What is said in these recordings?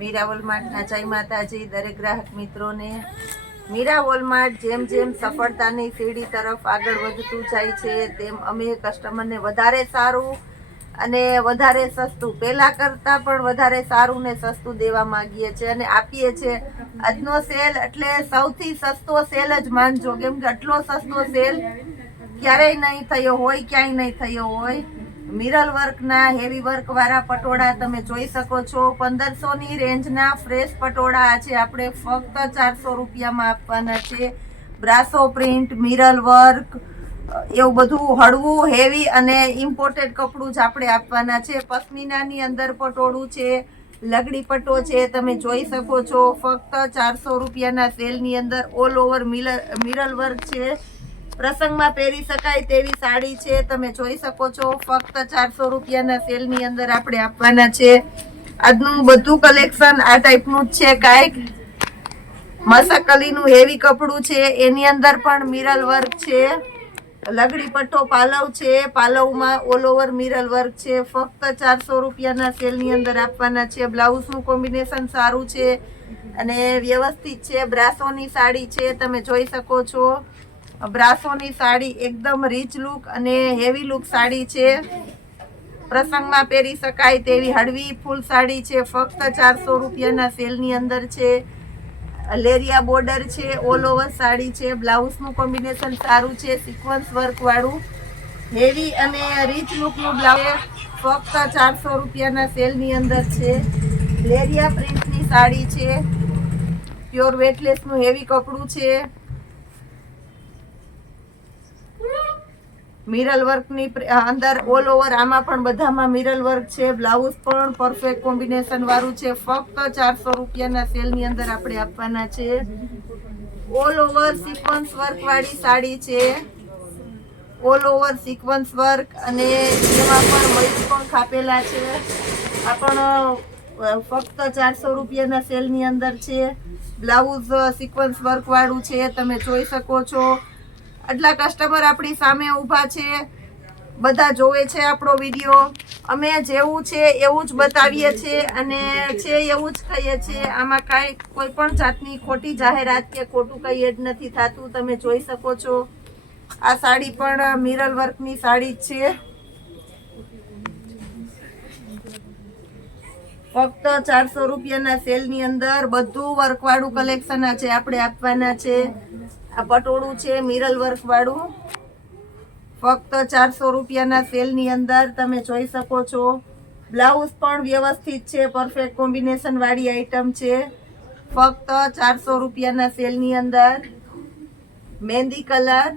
મીરા વોલમાર્ટના જય માતાજી દરેક ગ્રાહક મિત્રોને। મીરા વોલમાર્ટ જેમ જેમ સફળતાની સીડી તરફ આગળ વધતું જાય છે તેમ અમે કસ્ટમરને વધારે સારું અને વધારે સસ્તું પહેલા કરતાં પણ વધારે સારું ને સસ્તું દેવા માંગીએ છીએ અને આપીએ છીએ। આજનો સેલ એટલે સૌથી સસ્તો સેલ જ માનજો, કેમ કે આટલો સસ્તો સેલ ક્યારેય નહીં થયો હોય, ક્યાંય નહીં થયો હોય। મિરર વર્કના હેવી વર્ક વાળા પટોળા તમે જોઈ શકો છો। 1500 ની રેન્જના ફ્રેશ પટોળા આજે આપણે ફક્ત 400 રૂપિયામાં આપવાના છે। બ્રાસો પ્રિન્ટ, મિરર વર્ક એવું બધું હળવું હેવી અને ઇમ્પોર્ટેડ કપડું જ આપણે આપવાના છે। પશ્મિનાની અંદર પટોળું છે, લગડી પટ્ટો છે, તમે જોઈ શકો છો। ફક્ત 400 રૂપિયાના સેલની અંદર ઓલ ઓવર મિરર વર્ક છે। પ્રસંગમાં પહેરી શકાય તેવી સાડી છે, તમે જોઈ શકો છો। ફક્ત 400 રૂપિયાના સેલની અંદર આપણે આપવાના છે। આજનું બધું કલેક્શન આ ટાઈપનું જ છે। કાંઈક મસકલીનું હેવી કપડું છે, એની અંદર પણ મિરર વર્ક છે। લગડી પટ્ટો પાલવ છે, પાલવમાં ઓલ ઓવર મિરર વર્ક છે। ફક્ત 400 રૂપિયાના સેલની અંદર આપવાના છે। બ્લાઉઝનું કોમ્બિનેશન સારું છે અને વ્યવસ્થિત છે। બ્રાસોની સાડી છે, તમે જોઈ શકો છો। બ્રાસોની સાડી એકદમ રીચ લુક અને હેવી લુક સાડી છે। પ્રસંગમાં પહેરી શકાય તેવી હળવી ફૂલ સાડી છે। ફક્ત 400 રૂપિયાના સેલની અંદર છે। લેરિયા બોર્ડર છે, ઓલ ઓવર સાડી છે। બ્લાઉઝનું કોમ્બિનેશન સારું છે, સિક્વન્સ વર્ક વાળું હેવી અને રીચ લુકનું બ્લાઉઝ ફક્ત 400 રૂપિયાના સેલની અંદર છે। લેરિયા પ્રિન્ટની સાડી છે, પ્યોર વેટલેસનું હેવી કપડું છે। મિરર વર્કની અંદર ઓલ ઓવર આમાં પણ બધામાં મિરર વર્ક છે। બ્લાઉઝ પણ પરફેક્ટ કોમ્બિનેશન વાળું છે। ફક્ત 400 રૂપિયાના સેલની અંદર આપણે આપવાના છે। ઓલ ઓવર સિક્વન્સ વર્ક વાળી સાડી છે, ઓલ ઓવર સિક્વન્સ વર્ક અને એમાં પણ મયુર પણ ખાપેલા છે। આ પણ ફક્ત 400 રૂપિયાના સેલની અંદર છે। બ્લાઉઝ સિક્વન્સ વર્ક વાળું છે, તમે જોઈ શકો છો। આટલા કસ્ટમર આપણી સામે ઊભા છે, બધા જોવે છે આપણો વિડીયો। અમે જેવું છે એવું જ બતાવીએ છીએ અને છે એવું જ કહીએ છીએ। આમાં કાંઈ કોઈ પણ જાતની ખોટી જાહેરાત કે ખોટું કંઈ એડ નથી થતું, તમે જોઈ શકો છો। આ સાડી પણ મિરર વર્કની સાડી છે। ફક્ત 400 રૂપિયાના સેલની અંદર બધું વર્કવાળું કલેક્શન આજે આપણે આપવાના છે। આ પટોળું છે મિરર વર્ક વાળું, ફક્ત 400 રૂપિયાના સેલની અંદર તમે જોઈ શકો છો। બ્લાઉઝ પણ વ્યવસ્થિત છે, પરફેક્ટ કોમ્બિનેશન વાળી આઈટમ છે। ફક્ત 400 રૂપિયાના સેલની અંદર મહેંદી કલર,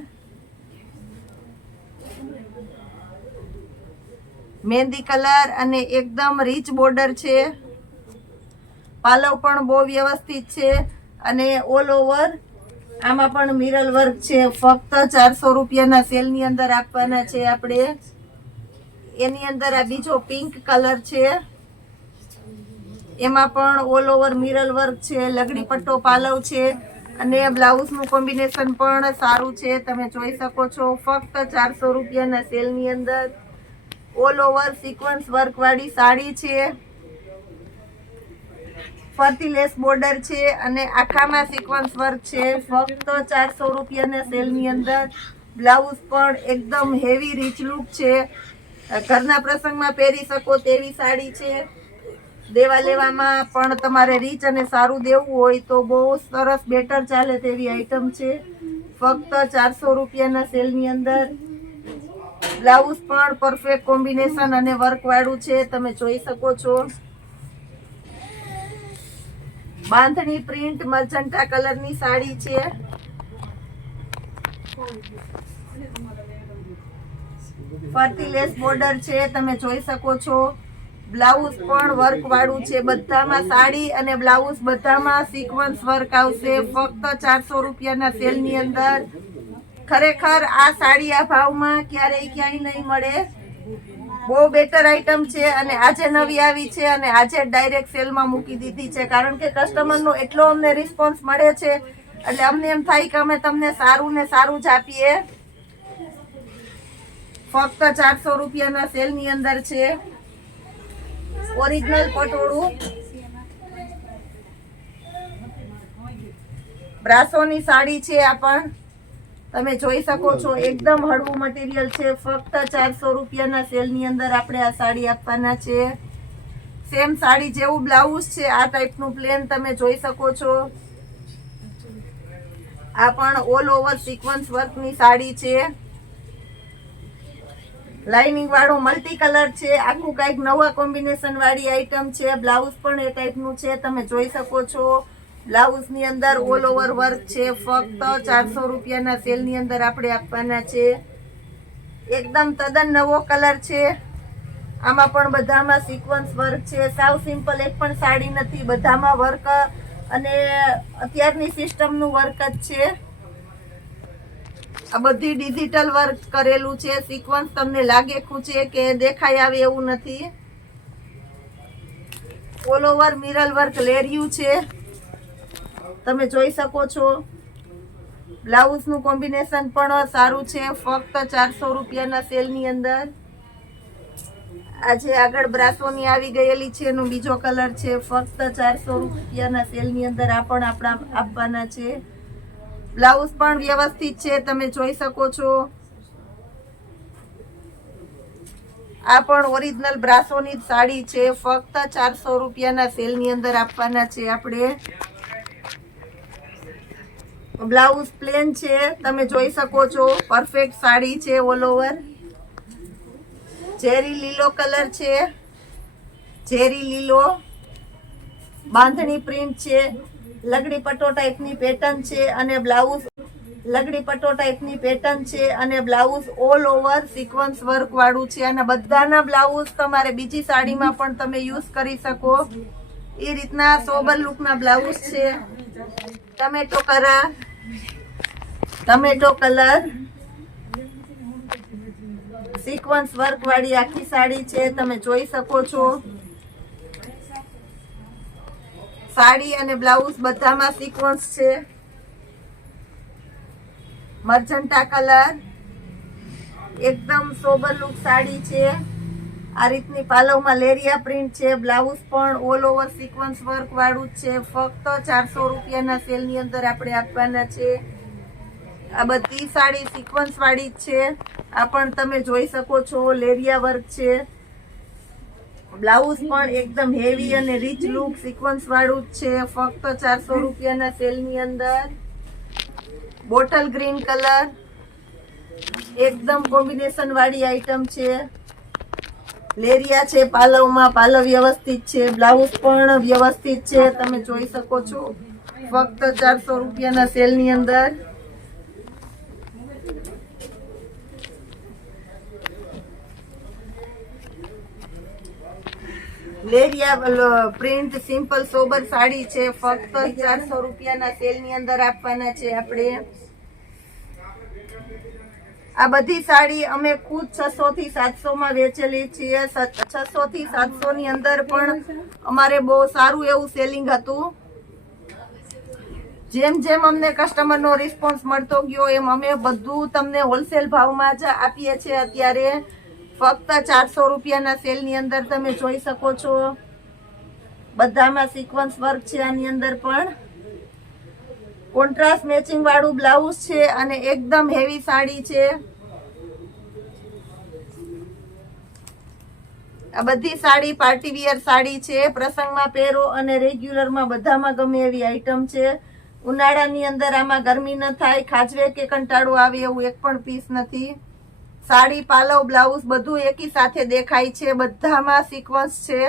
મહેંદી કલર અને એકદમ રીચ બોર્ડર છે। પાલવ પણ બહુ વ્યવસ્થિત છે અને ઓલ ઓવર આમાં પણ મિરર વર્ક છે। ફક્ત 400 રૂપિયાના સેલની અંદર આપવાના છે આપણે। એની અંદર આ બીજો પિંક કલર છે, એમાં પણ ઓલ ઓવર મિરર વર્ક છે, લગડી પટ્ટો પાલવ છે અને બ્લાઉઝનું કોમ્બિનેશન પણ સારું છે, તમે જોઈ શકો છો। ફક્ત 400 રૂપિયાના સેલની અંદર ઓલ ઓવર સિક્વન્સ વર્ક વાળી સાડી છે, ફરતી લેસ બોર્ડર છે અને આખામાં સિક્વન્સ વર્ક છે। ફક્ત 400 રૂપિયાના સેલની અંદર બ્લાઉઝ પણ એકદમ હેવી રીચ લુક છે, ઘરના પ્રસંગમાં પહેરી શકો તેવી સાડી છે। દેવા લેવામાં પણ તમારે રીચ અને સારું દેવું હોય તો બહુ સરસ બેટર ચાલે તેવી આઈટમ છે। ફક્ત 400 રૂપિયાના સેલની અંદર બ્લાઉઝ પણ પરફેક્ટ કોમ્બિનેશન અને વર્ક વાળું છે, તમે જોઈ શકો છો। બાંધણી પ્રિન્ટ મર્જન્ટા કલરની સાડી છે, ફરતી લેસ બોર્ડર છે, તમે જોઈ શકો છો। બ્લાઉઝ પણ વર્ક વાળું છે, બધામાં સાડી અને બ્લાઉઝ બધામાં સિક્વન્સ વર્ક આવશે। ફક્ત 400 રૂપિયાના સેલની અંદર ખરેખર આ સાડી આ ભાવમાં ક્યાંય નહીં મળે, બહુ બેટર આઈટમ છે અને આજે નવી આવી છે અને આજે ડાયરેક્ટ સેલમાં મૂકી દીધી છે, કારણ કે કસ્ટમરનો એટલો અમને રિસ્પોન્સ મળે છે એટલે અમને એમ થાય કે અમે તમને સારું ને સારું જ આપીએ। ફક્ત 400 રૂપિયાના સેલની અંદર છે। ઓરિજિનલ પટોળું બ્રાસોની સાડી છે આ પણ તમે જોઈ શકો છો, એકદમ હળવું મટીરિયલ છે. ફક્ત 400 રૂપિયાના સેલની અંદર આપણે આ સાડી આપવાના છે. સેમ સાડી જેવું બ્લાઉઝ છે, આ ટાઈપનું પ્લેન તમે જોઈ શકો છો. આ પણ ઓલ ઓવર સિક્વન્સ વર્કની સાડી છે. લાઇનિંગ વાળો મલ્ટી કલર છે. આખું કઈક નવા કોમ્બિનેશન વાળી આઈટમ છે. બ્લાઉઝ પણ એ ટાઈપનું છે, તમે જોઈ શકો છો. બ્લાઉઝ ની અંદર ઓલ ઓવર વર્ક છે. ફક્ત 400 રૂપિયાના સેલની અંદર આપણે આપવાના છે. એકદમ તદ્દન નવો કલર છે. આમાં પણ બધામાં સિક્વન્સ વર્ક છે. સાવ સિમ્પલ એક પણ સાડી નથી, બધામાં વર્ક અને અત્યારની સિસ્ટમનું વર્ક જ છે. આ બધી ડિજિટલ વર્ક કરેલું છે. સિક્વન્સ તમને લાગે ખૂચે કે દેખાય આવે એવું નથી. ઓલ ઓવર મિરર વર્ક લેરિયું છે, તમે જોઈ શકો છો. બ્લાઉઝ નું કોમ્બિનેશન પણ સારું છે. ફક્ત 400 રૂપિયાના સેલની અંદર. આજે આગળ બ્રાસોની આવી ગયેલી છે, એનો બીજો કલર છે. ફક્ત 400 રૂપિયાના સેલની અંદર આ પણ આપણા આપવાના છે. બ્લાઉઝ પણ વ્યવસ્થિત છે, તમે જોઈ શકો છો. આ પણ ઓરિજિનલ બ્રાસોની સાડી છે. ફક્ત 400 રૂપિયાના સેલની અંદર આપવાના છે આપણે. બ્લાઉઝ પ્લેન છે, તમે જોઈ શકો છો. પરફેક્ટ સાડી છે ઓલ ઓવર. ચેરી લીલો કલર છે, ચેરી લીલો બાંધણી પ્રિન્ટ છે. લગડી પટ્ટો ટાઈપની પેટર્ન છે અને બ્લાઉઝ લગડી પટ્ટો ટાઈપની પેટર્ન છે અને blouse all over sequence work વાળું છે. અને બધાના બ્લાઉઝ તમારે બીજી સાડીમાં પણ તમે યુઝ કરી શકો એ રીતના સોબર લુકના બ્લાઉઝ છે. ટમેટો કલર સિક્વન્સ વર્ક વાળી આખી સાડી છે, તમે જોઈ શકો છો. સાડી અને બ્લાઉઝ બધામાં સિક્વન્સ છે. મર્જન્ટા કલર એકદમ સોબર લુક સાડી છે. આ રીતની પાલવમાં લેરિયા પ્રિન્ટ છે. બ્લાઉઝ પણ ઓલ ઓવર સિક્વન્સ વર્ક વાળું જ છે. ફક્ત 400 રૂપિયાના સેલની અંદર આપણે આપવાના છે. આ બધી સાડી સિક્વન્સ વાળી જ છે. આ પણ તમે જોઈ શકો છો, લેરિયા વર્ક છે. બ્લાઉઝ પણ એકદમ હેવી અને રીચ લુક સિક્વન્સ વાળું જ છે. ફક્ત 400 રૂપિયાના સેલની અંદર. બોટલ ગ્રીન કલર એકદમ કોમ્બિનેશન વાળી આઈટમ છે. લેરિયા છે પાલવમાં, પાલવ વ્યવસ્થિત છે. બ્લાઉઝ પણ વ્યવસ્થિત છે, તમે જોઈ શકો છો. ફક્ત 400 રૂપિયાના સેલની અંદર. લેરિયા પ્રિન્ટ સિમ્પલ સોબર સાડી છે. ફક્ત 400 રૂપિયાના સેલની અંદર આપવાના છે આપણે. આ બધી સાડી અમે ખુદ 600 થી 700 માં વેચેલી છીએ. 600 થી 700 ની અંદર પણ અમારે બહુ સારું એવું સેલિંગ હતું. જેમ જેમ અમને કસ્ટમરનો રિસ્પોન્સ મળતો ગયો એમ અમે બધું તમને હોલસેલ ભાવમાં જ આપીએ છીએ. અત્યારે ફક્ત 400 રૂપિયાના સેલની અંદર તમે જોઈ શકો છો. બધામાં સિક્વન્સ વર્ક છે. આની અંદર પણ કોન્ટ્રાસ્ટ મેચિંગ વાળું બ્લાઉઝ છે અને એકદમ હેવી સાડી છે. આ બધી સાડી પાર્ટી વિયર સાડી છે. પ્રસંગમાં પહેરો અને રેગ્યુલરમાં બધામાં ગમે એવી આઈટમ છે. ઉનાળાની અંદર આમાં ગરમી ન થાય, ખાજવે કે કંટાળો આવે એવું એક પણ પીસ નથી. સાડી, પાલવ, બ્લાઉઝ બધું એકી સાથે દેખાય છે. બધામાં સિક્વન્સ છે.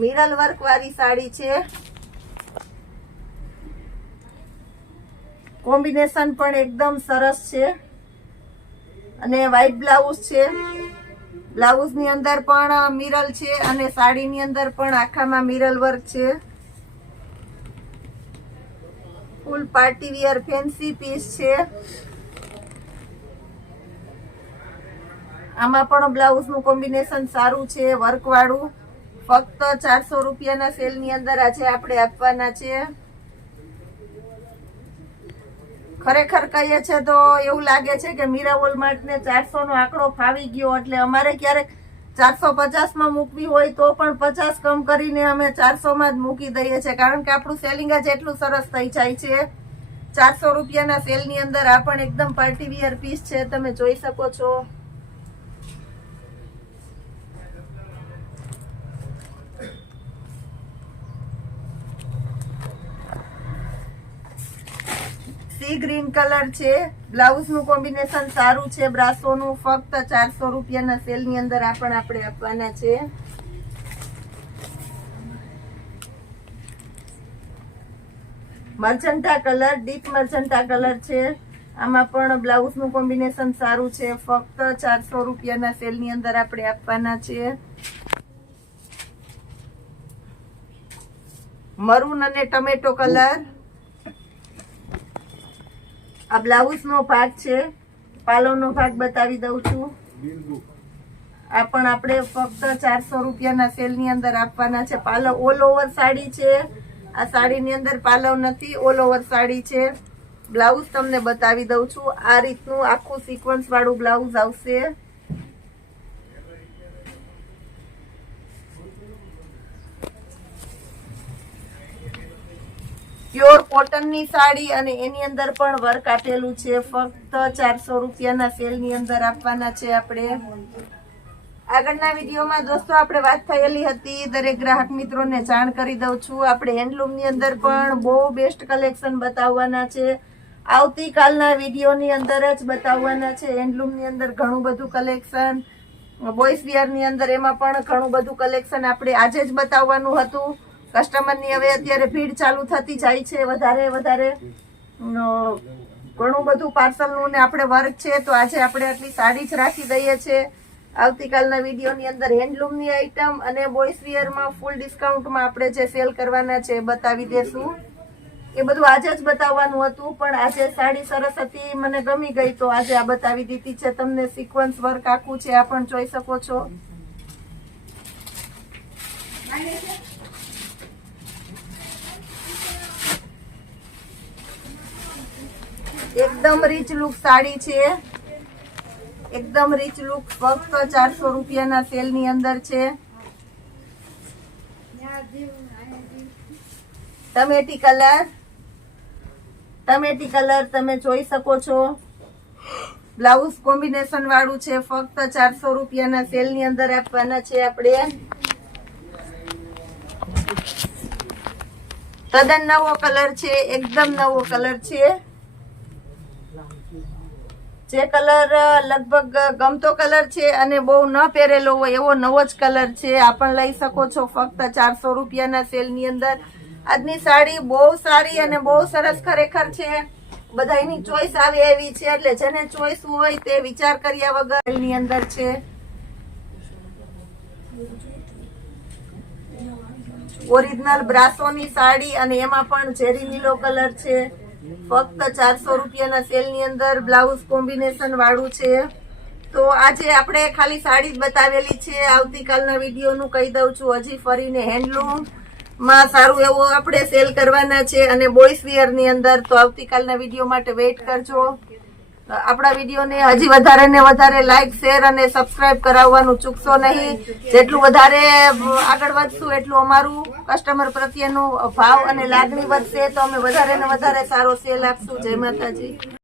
મિરર વર્ક વાળી સાડી છે. કોમ્બિનેશન પણ એકદમ સરસ છે અને વ્હાઈટ બ્લાઉઝ છે. બ્લાઉઝ ની અંદર પણ મિરર છે અને સાડીની અંદર પણ આખામાં મિરર વર્ક છે. ફૂલ પાર્ટી વિયર ફેન્સી પીસ છે. આમાં પણ બ્લાઉઝ નું કોમ્બિનેશન સારું છે, વર્ક વાળું. ફક્ત 400 રૂપિયાના સેલની અંદર આજે આપણે આપવાના છે. ખરેખર કહીએ છે તો એવું લાગે છે કે મીરા વોલમાર્ટ ને 400 નો આંકડો ફાવી ગયો, એટલે અમારે ક્યારેક 450 માં મૂકવી હોય તો પણ 50 કમ કરીને અમે 400 માં જ મૂકી દઈએ છીએ, કારણ કે આપણું સેલિંગ જ એટલું સરસ થઈ જાય છે. 400 રૂપિયાના સેલની અંદર આ પણ એકદમ પાર્ટી વિયર પીસ છે, તમે જોઈ શકો છો. સી ગ્રીન કલર છે, બ્લાઉઝ નું કોમ્બિનેશન સારું છે બ્રાસો નું. ફક્ત 400 રૂપિયાના સેલ ની અંદર આ પણ આપણે આપવાના છે. Magenta colour, deep magenta colour છે, આમાં પણ બ્લાઉઝ નું કોમ્બિનેશન સારું છે. ફક્ત 400 રૂપિયાના સેલ ની અંદર આપણે આપવાના છે. મરૂન અને ટમેટો કલર, આ બ્લાઉઝ નો ભાગ છે, પાલો નો ભાગ બતાવી દઉં છું. આ પણ આપણે ફક્ત 400 રૂપિયાના સેલ ની અંદર આપવાના છે. પાલો ઓલ ઓવર સાડી છે, આ સાડી ની અંદર પાલવ નથી, ઓલ ઓવર સાડી છે. બ્લાઉઝ તમને બતાવી દઉં છું. આ રીતનું આખું સિક્વન્સ વાળું બ્લાઉઝ આવશે. પ્યોર કોટન ની સાડી અને એની અંદર પણ વર્ક આપેલું છે. ફક્ત 400 રૂપિયાના સેલ ની અંદર આપવાના છે આપણે. આગળના વિડીયોમાં દોસ્તો આપણે વાત થયેલી હતી, દરેક ગ્રાહક મિત્રોને જાણ કરી દઉં છું. આપણે હેન્ડલૂમ ની અંદર પણ બહુ બેસ્ટ કલેક્શન બતાવવાના છે. આવતીકાલના વિડીયોની અંદર જ બતાવવાના છે. હેન્ડલૂમ ની અંદર ઘણું બધું કલેક્શન, બોયઝ વિયર ની અંદર એમાં પણ ઘણું બધું કલેક્શન આપણે આજે જ બતાવવાનું હતું. કસ્ટમરની હવે અત્યારે ભીડ ચાલુ થતી જાય છે, વધારે ઘણું બધું પાર્સલનું ને આપણે વર્ક છે, તો આજે આપણે આટલી સાડી જ રાખી દઈએ છીએ. આવતીકાલના વિડીયોની અંદર હેન્ડલૂમની આઈટમ અને બોયઝ વિયરમાં ફૂલ ડિસ્કાઉન્ટમાં આપણે જે સેલ કરવાના છે બતાવી દેશું. એ બધું આજે જ બતાવવાનું હતું, પણ આજે સાડી સરસ હતી, મને ગમી ગઈ, તો આજે આ બતાવી દીધી છે તમને. સિક્વન્સ વર્ક આખું છે, આ પણ જોઈ શકો છો. એકદમ રીચ લુક સાડી છે, એકદમ રીચ લુક. ફક્ત 400 રૂપિયાના સેલ ની અંદર છે. ટમેટી કલર તમે જોઈ શકો છો. બ્લાઉઝ કોમ્બિનેશન વાળું છે. ફક્ત 400 રૂપિયાના સેલ ની અંદર આપવાના છે આપણે. તદ્દન નવો કલર છે, એકદમ નવો કલર છે. જે કલર લગભગ ગમતો કલર છે અને બહુ ન પહેરેલો હોય એવો નવો જ કલર છે. આ પણ લઈ શકો છો ફક્ત 400 રૂપિયાના સેલ ની અંદર. આજની સાડી બહુ સારી અને બહુ સરસ ખરેખર છે. બધાની ચોઈસ આવે એવી છે, એટલે જેને ચોઈસ હોય તે વિચાર કર્યા વગર ની અંદર છે. ઓરિજિનલ બ્રાસોની સાડી અને એમાં પણ ઝેરી નીલો કલર છે. ફક્ત 400 રૂપિયાના સેલ ની અંદર બ્લાઉઝ કોમ્બિનેશન વાળું છે. તો આજે આપણે ખાલી સાડી જ બતાવેલી છે. આવતીકાલના વિડીયોનું કહી દઉં છું. હજી ફરીને હેન્ડલૂમ માં સારું એવું આપણે સેલ કરવાના છે અને બોયઝ વિયર ની અંદર. તો આવતીકાલના વિડીયો માટે વેઇટ કરજો. આપણા વિડીયોને હજી વધારે ને વધારે લાઈક, શેર અને સબસ્ક્રાઇબ કરાવવાનું ચૂકશો નહીં. જેટલું વધારે આગળ વધશું એટલું અમારું કસ્ટમર પ્રત્યેનો ભાવ અને લાગણી વધશે, તો અમે વધારે ને વધારે સારો સેલ આપશું. જય માતાજી.